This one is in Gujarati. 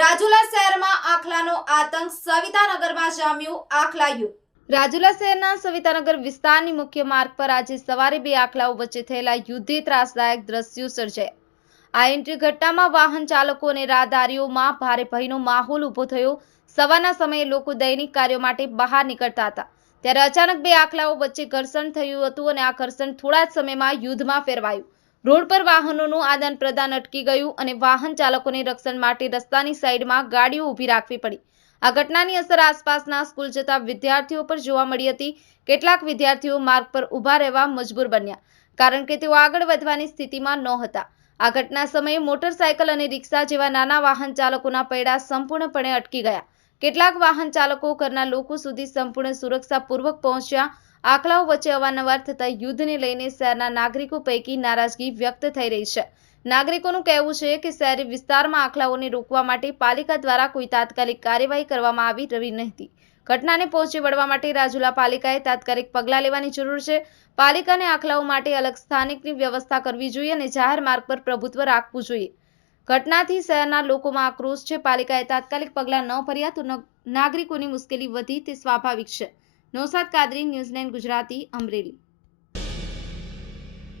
રાજુલા શહેરમાં આખલાનો આતંક, સવિતાનગરમાં જામ્યું, આખલાયું. રાજુલા શહેરના સવિતાનગર વિસ્તારની મુખ્ય માર્ગ પર આજે સવારે બે આખલાઓ વચ્ચે થયેલા યુદ્ધે ત્રાસદાયક દ્રશ્યો સર્જાયા. આ એન્ટ્રી ઘટનામાં વાહન ચાલકો અને રાહદારીઓમાં ભારે ભયનો માહોલ ઊભો થયો. સવારના સમયે લોકો દૈનિક કાર્યો માટે બહાર નીકળતા હતા. ત્યારે અચાનક બે આખલાઓ વચ્ચે ઘર્ષણ થયું હતું અને આ ઘર્ષણ થોડા જ સમયમાં યુદ્ધમાં ફેરવાયું. રોડ પર વાહનોનું આદાન પ્રદાન અટકી ગયું અને વાહન ચાલકોને રક્ષણ માટે રસ્તાની સાઈડમાં ગાડીઓ ઊભી રાખવી પડી. આ ઘટનાની અસર આસપાસના સ્કૂલ જતા વિદ્યાર્થીઓ પર જોવા મળી હતી. કેટલાક વિદ્યાર્થીઓ માર્ગ પર ઊભા રહેવા મજબૂર બન્યા, કારણ કે તેઓ આગળ વધવાની સ્થિતિમાં નહોતા. આ ઘટના સમયે મોટરસાયકલ અને રિક્ષા જેવા નાના વાહન ચાલકોના પૈડા સંપૂર્ણપણે અટકી ગયા. કેટલાક વાહન ચાલકો ઘરના લોકો સુધી સંપૂર્ણ સુરક્ષાપૂર્વક પહોંચ્યા આખલાઓ વચ્ચે અવારનવાર થતા યુદ્ધને લઈને શહેરના નાગરિકો પૈકી નારાજગી વ્યક્ત થઈ રહી છે. નાગરિકોનું કહેવું છે કે શહેરી વિસ્તારમાં આખલાઓને રોકવા માટે પાલિકા દ્વારા કોઈ તાત્કાલિક કાર્યવાહી કરવામાં આવી રહી નથી ઘટનાને પહોંચી વળવા માટે રાજુલા પાલિકાએ તાત્કાલિક પગલાં લેવાની જરૂર છે. પાલિકાને આખલાઓ માટે અલગ સ્થાનિકની વ્યવસ્થા કરવી જોઈએ અને જાહેર માર્ગ પર પ્રભુત્વ રાખવું જોઈએ. ઘટનાથી શહેરના લોકોમાં આક્રોશ છે. પાલિકાએ તાત્કાલિક પગલાં ન ભર્યા તો નાગરિકોની મુશ્કેલી વધી તે સ્વાભાવિક છે. નૌશાદ કાદરી ન્યૂઝલેન્ડ ગુજરાતી અમરેલી